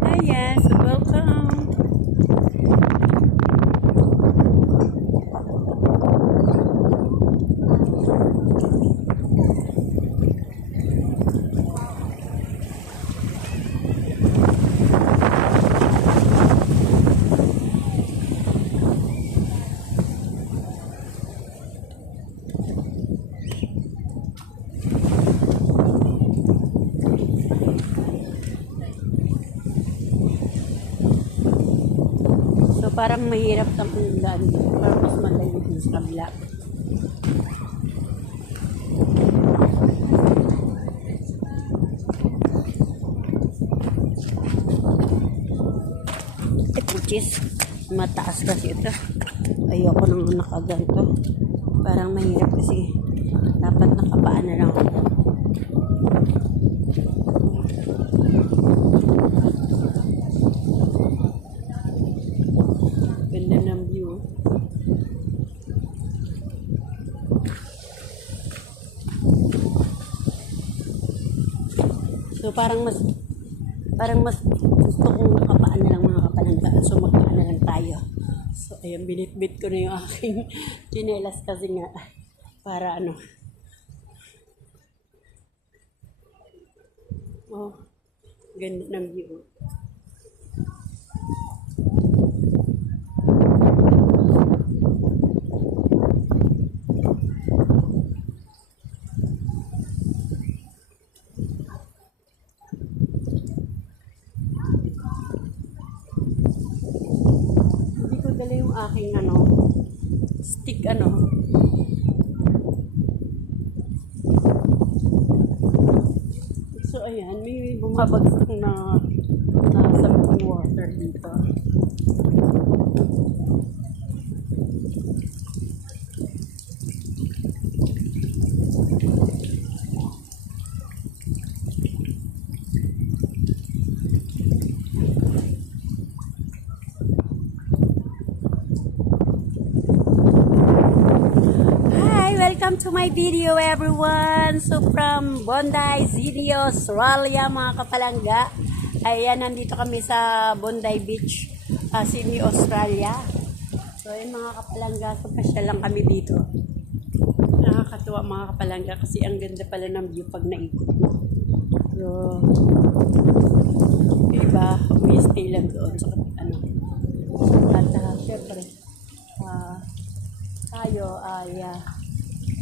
Hi, yes, welcome. So parang mahirap ang daan dito. Parang mas malayo dun sa kabila. Which is mataas kasi ito. Ayoko nang nakaganto. Parang mahirap kasi dapat nakapaan na lang ako. Ganda ng view. So parang mas gusto kong nakapaan na lang mga kapalangga. So magpaan na lang tayo. So ayan, binitbit ko na yung aking chinelas kasi nga para ano. Oh, ganda ng view. Hindi ko dala yung aking stick So ayan, may bumabagsak na sabong water dito. Welcome to my video everyone. So from Bondi City, Australia mga kapalangga. Ayan, nandito kami sa Bondi Beach, Sydney, Australia. So ayan mga kapalangga, so pasyal lang kami dito. Nakakatuwa mga kapalangga kasi ang ganda pala ng view pag naikot mo. So, diba, we stay lang doon sa at syempre tayo ay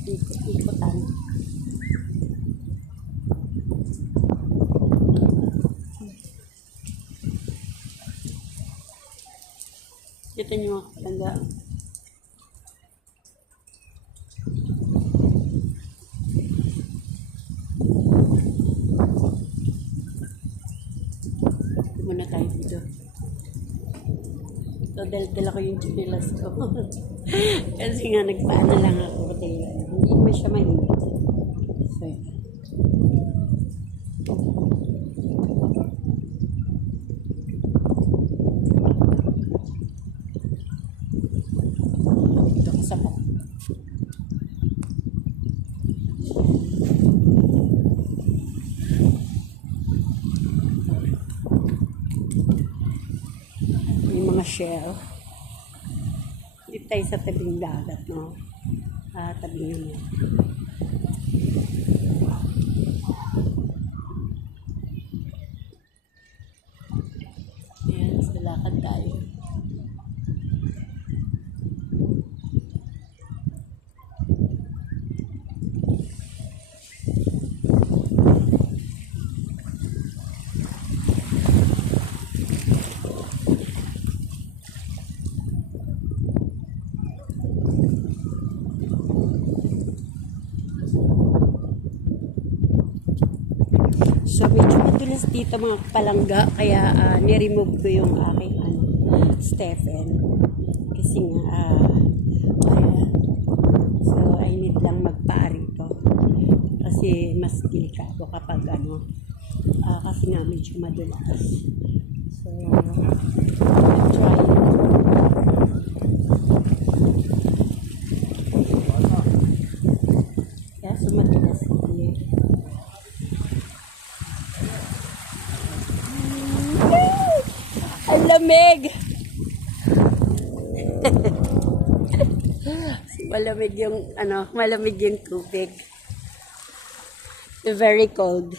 ikot-ikutan. Ito nyo mga kapalangga. Muna tayo dito. So, dala ko yung chinelas ko. Kasi nga, nagpaana lang ako. Hindi mo siya mainit. So, ito ko sa mga shell. Dito tayo sa tabing dagat, no? Tabi nyo. Ayan, sa lakad tayo. So medyo madulas dito mga kapalangga, kaya niremove ko yung aking Stephen. Kasi nga ayan. So I need lang magpaari po. Kasi mas delikado kapag kasi nga medyo madulas. So I'm trying. Yeah, so madulas here. malamig. Malamig yung, malamig yung tubig. Very cold.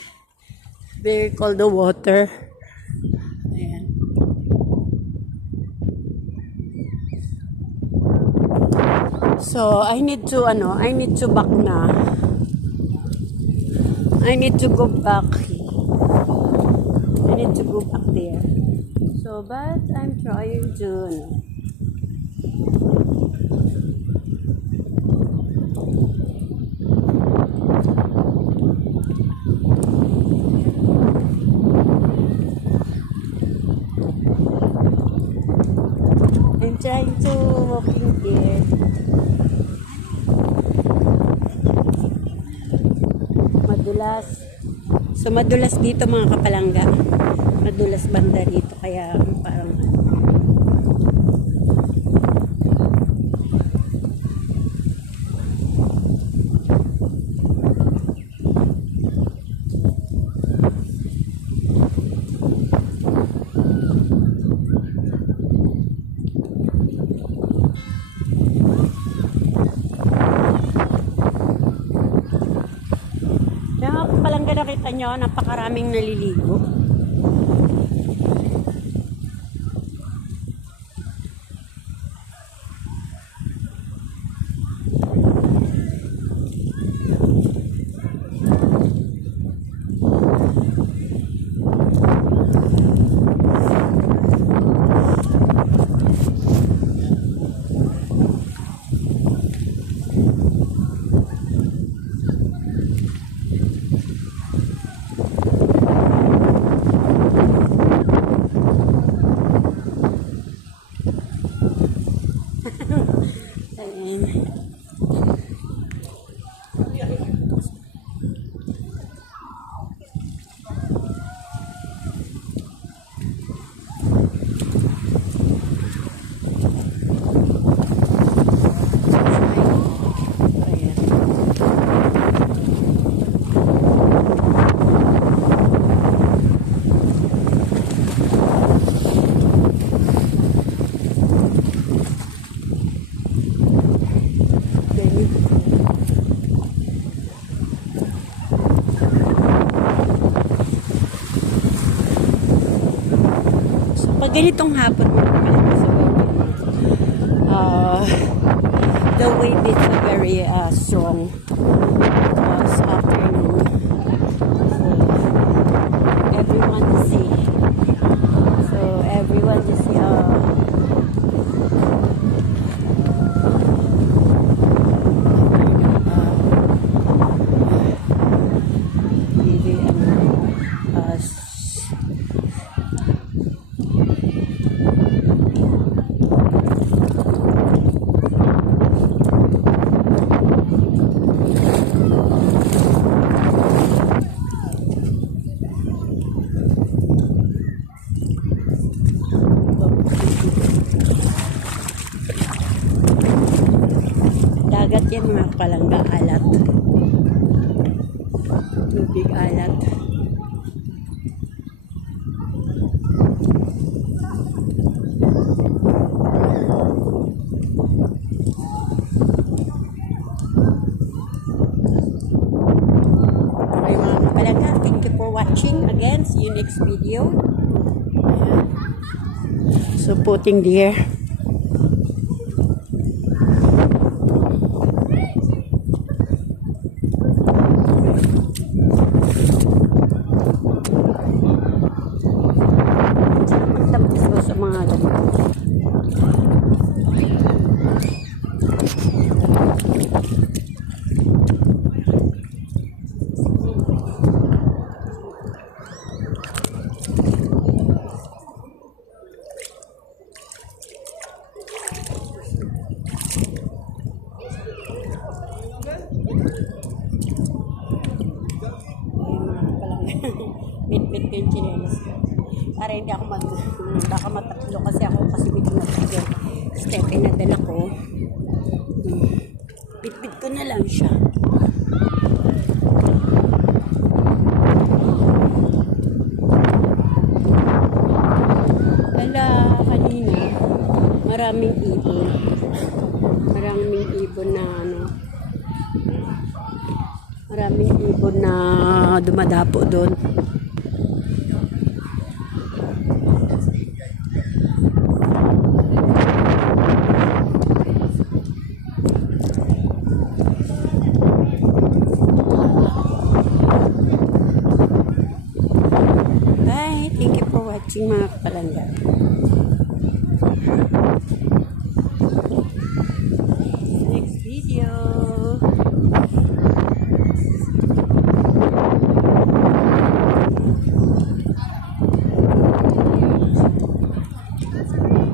Very cold the water. Ayan. So, I need to back na. I need to go back. I need to go back there. So, but I'm trying to, I'm trying to walking there. Madulas. So, madulas dito mga kapalangga. Madulas banda dito. Kaya parang palangga nakita nyo, napakaraming naliligo. Pag ganitong hapon the wave is very strong. Sa afternoon, so everyone to see. So everyone to see. Dagat yan mga palangga, alat. Tubig alat. Okay mga palangga, thank you for watching. Again, see you next video. So putting there. Sa mga ganito. Bit-bit ko yung chinelas ko. Para hindi ako baka mataklo kasi ako kasi bit na yung step na dala ko. Bit-bit ko na lang siya. nila kanina, maraming ibon. Maraming ibon na ano. Maraming ibon na dumadapo doon.